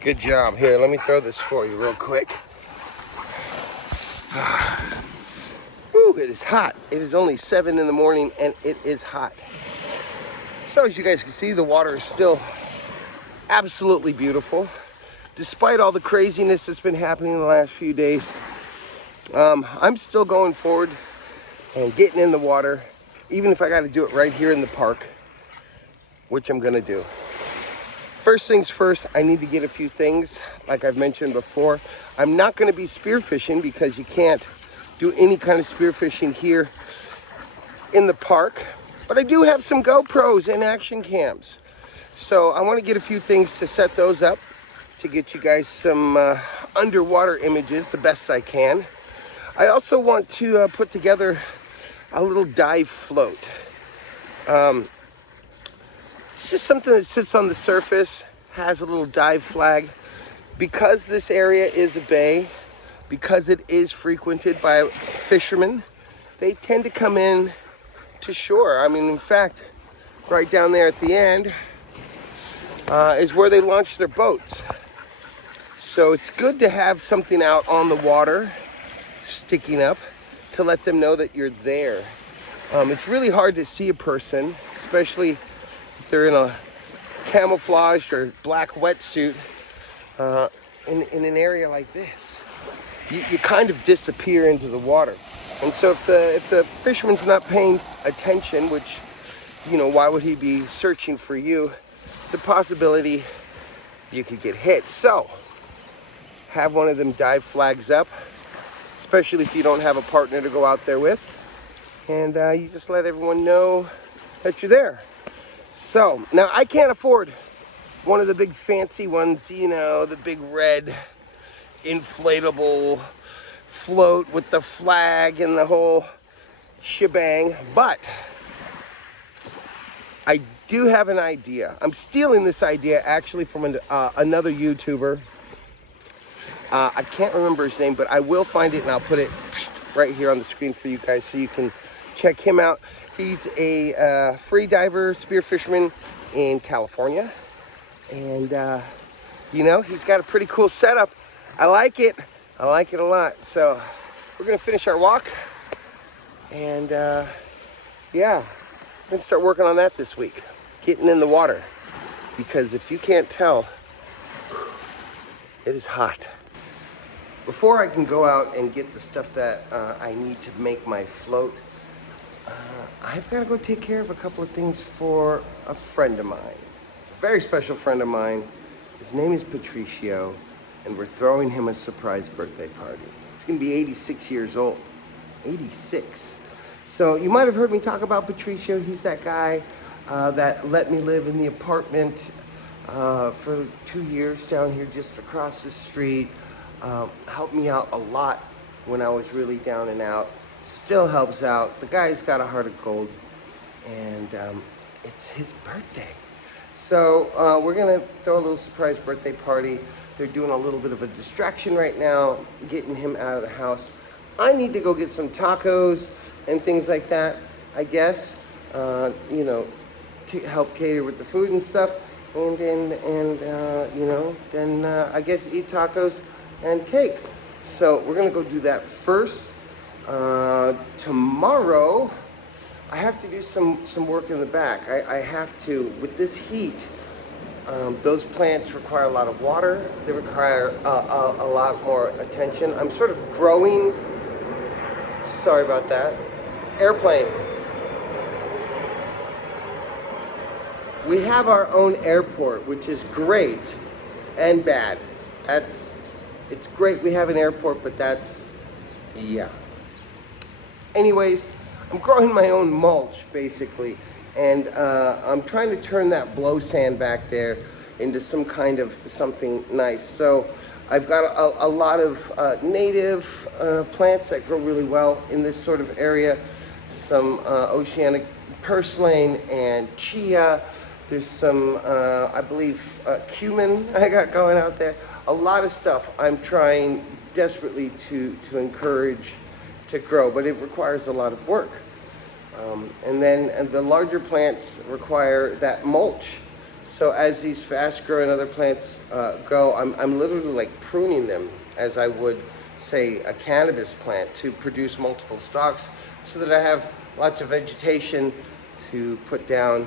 Good job. Here, let me throw this for you real quick. Woo, it is hot. It is only 7 in the morning and it is hot. So as you guys can see, the water is still absolutely beautiful. Despite all the craziness that's been happening in the last few days, I'm still going forward and getting in the water, even if I got to do it right here in the park, which I'm gonna do. First things first, I need to get a few things, like I've mentioned before. I'm not gonna be spearfishing because you can't do any kind of spearfishing here in the park, but I do have some GoPros and action cams. So I wanna get a few things to set those up to get you guys some underwater images the best I can. I also want to put together a little dive float. It's just something that sits on the surface, has a little dive flag. Because this area is a bay, because it is frequented by fishermen, they tend to come in to shore. I mean, in fact, right down there at the end is where they launch their boats. So it's good to have something out on the water, sticking up, to let them know that you're there. It's really hard to see a person, especially if they're in a camouflaged or black wetsuit in an area like this. You kind of disappear into the water. And so if the fisherman's not paying attention, which, you know, why would he be searching for you? It's a possibility you could get hit. So have one of them dive flags up, especially if you don't have a partner to go out there with. And you just let everyone know that you're there. So now I can't afford one of the big fancy ones, you know, the big red inflatable float with the flag and the whole shebang, but I do have an idea. I'm stealing this idea actually from another YouTuber. I can't remember his name, but I will find it and I'll put it right here on the screen for you guys so you can check him out. He's a free diver, spear fisherman in California. And, you know, he's got a pretty cool setup. I like it. I like it a lot. So we're going to finish our walk. And, yeah, I'm going to start working on that this week. Getting in the water. Because if you can't tell, it is hot. Before I can go out and get the stuff that I need to make my float, I've got to go take care of a couple of things for a friend of mine. A very special friend of mine. His name is Patricio, and we're throwing him a surprise birthday party. He's going to be 86 years old. 86. So you might have heard me talk about Patricio. He's that guy that let me live in the apartment for 2 years down here just across the street. Helped me out a lot when I was really down and out. Still helps out. The guy's got a heart of gold, and it's his birthday. So we're gonna throw a little surprise birthday party. They're doing a little bit of a distraction right now, getting him out of the house. I need to go get some tacos and things like that, I guess, you know, to help cater with the food and stuff. And you know, then I guess eat tacos and cake. So we're gonna go do that first. Tomorrow, I have to do some work in the back. I have to, with this heat, those plants require a lot of water. They require a lot more attention. I'm sort of growing, sorry about that, airplane. We have our own airport, which is great and bad. It's great we have an airport, but yeah. Anyways, I'm growing my own mulch, basically, and I'm trying to turn that blow sand back there into some kind of something nice. So I've got a lot of native plants that grow really well in this sort of area. Some oceanic purslane and chia. There's some, I believe, cumin I got going out there. A lot of stuff I'm trying desperately to encourage to grow, but it requires a lot of work. And then the larger plants require that mulch. So as these fast-growing other plants go, I'm literally like pruning them as I would, say, a cannabis plant to produce multiple stalks, so that I have lots of vegetation to put down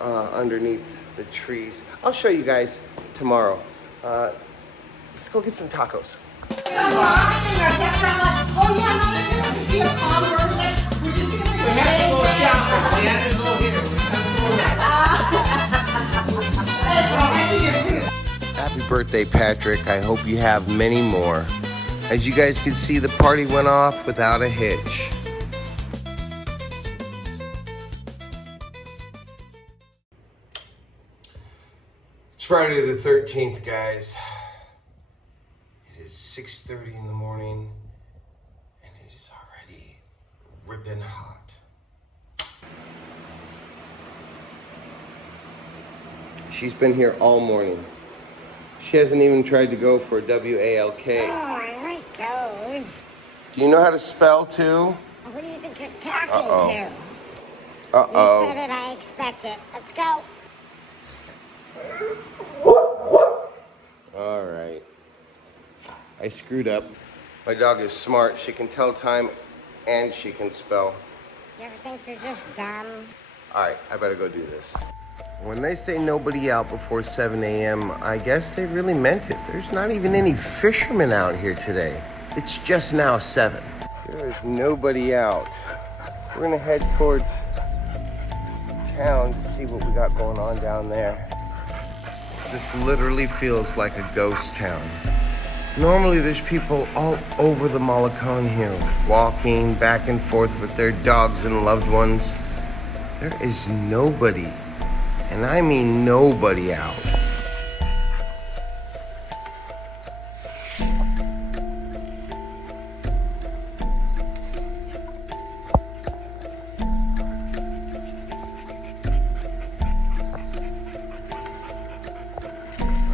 underneath the trees. I'll show you guys tomorrow. Let's go get some tacos. Happy birthday, Patrick. I hope you have many more. As you guys can see, the party went off without a hitch. It's Friday the 13th, guys. It is 6:30 in the morning, and it is already ripping hot. She's been here all morning. She hasn't even tried to go for a WALK. Oh, I like those. Do you know how to spell, too? Who do you think you're talking to? Uh-oh. You said it, I expect it. Let's go. All right. I screwed up. My dog is smart. She can tell time and she can spell. You ever think you're just dumb? All right, I better go do this. When they say nobody out before 7 a.m., I guess they really meant it. There's not even any fishermen out here today. It's just now 7. There is nobody out. We're gonna head towards town to see what we got going on down there. This literally feels like a ghost town. Normally there's people all over the Malecon here, walking back and forth with their dogs and loved ones. There is nobody, and I mean nobody out.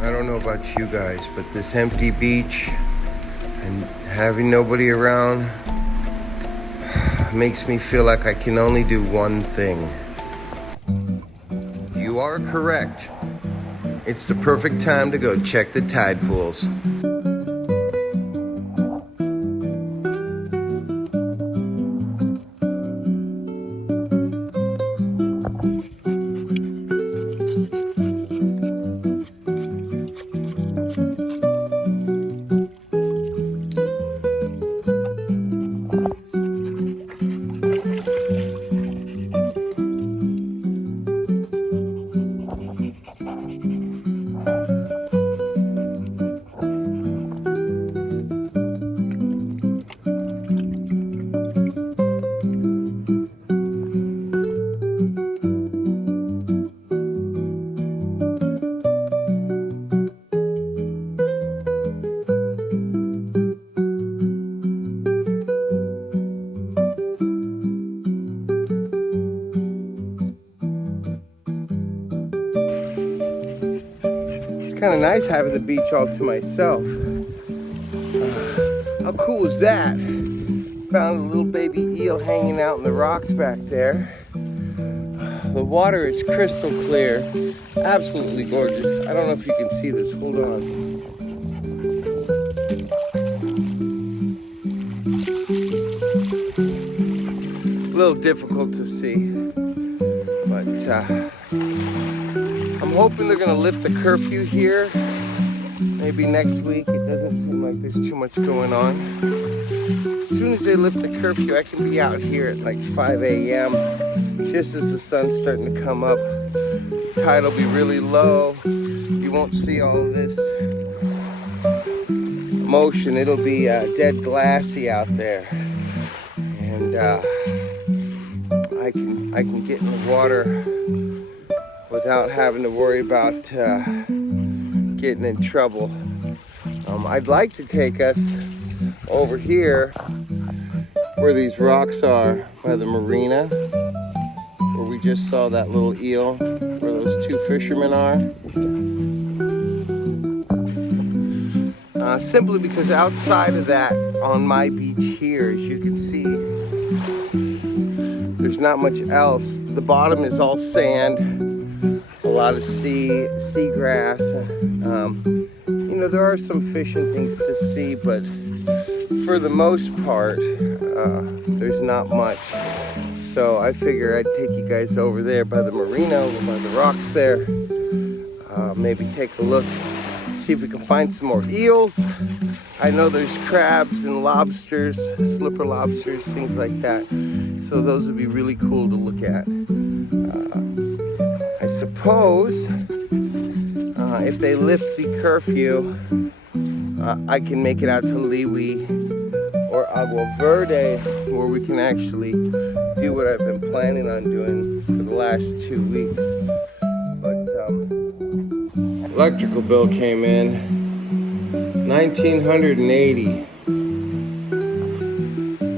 I don't know about you guys, but this empty beach and having nobody around makes me feel like I can only do one thing. You are correct. It's the perfect time to go check the tide pools. Kind of nice having the beach all to myself. How cool is that? Found a little baby eel hanging out in the rocks back there. The water is crystal clear, absolutely gorgeous. I don't know if you can see this, hold on. A little difficult to see, but I'm hoping they're gonna lift the curfew here, maybe next week. It doesn't seem like there's too much going on. As soon as they lift the curfew, I can be out here at like 5 a.m. just as the sun's starting to come up. Tide will be really low. You won't see all of this motion. It'll be dead glassy out there. And I can get in the water without having to worry about getting in trouble. I'd like to take us over here where these rocks are by the marina, where we just saw that little eel, where those two fishermen are. Simply because outside of that, on my beach here, as you can see, there's not much else. The bottom is all sand. A lot of seagrass. You know, there are some fish and things to see, but for the most part, there's not much. So I figure I'd take you guys over there by the marina, over by the rocks there. Maybe take a look, see if we can find some more eels. I know there's crabs and lobsters, slipper lobsters, things like that. So those would be really cool to look at. I suppose if they lift the curfew, I can make it out to Liwi or Agua Verde, where we can actually do what I've been planning on doing for the last 2 weeks. But electrical bill came in $1,980.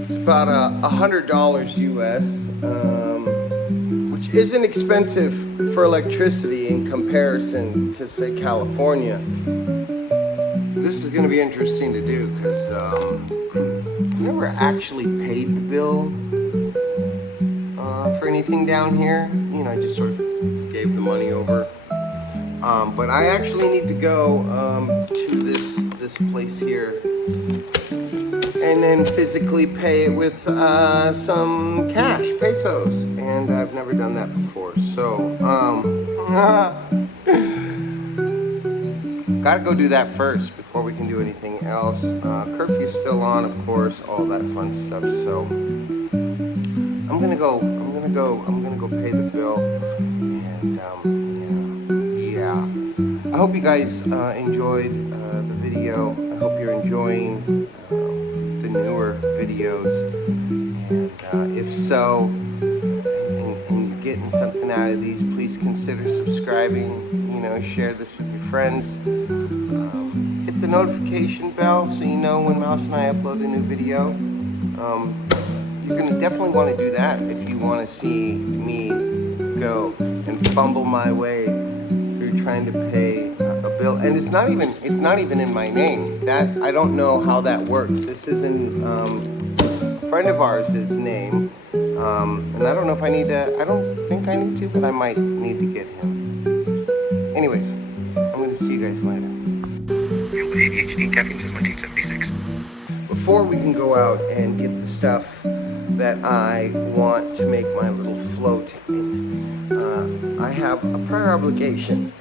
It's about $100 US, which isn't expensive for electricity in comparison to, say, California. This is going to be interesting to do because I never actually paid the bill for anything down here. You know, I just sort of gave the money over. But I actually need to go to this place here and then physically pay it with some cash, pesos, and I've never done that before. So gotta go do that first before we can do anything else. Curfew's still on, of course, all that fun stuff. So I'm gonna go pay the bill, and yeah. I hope you guys enjoyed the video. I hope you're enjoying the newer videos, and if so, and you're getting something out of these, please consider subscribing. You know, share this with your friends. Hit the notification bell so you know when Mouse and I upload a new video. You're gonna definitely want to do that if you want to see me go and fumble my way through trying to pay a bill. And it's not even in my name. That I don't know how that works. This is in a friend of ours' name, and I don't know if I need to. I don't think I need to, but I might need to get him. Anyways, I'm going to see you guys later. ADHD, caffeine since 1976. Before we can go out and get the stuff that I want to make my little float in, I have a prior obligation.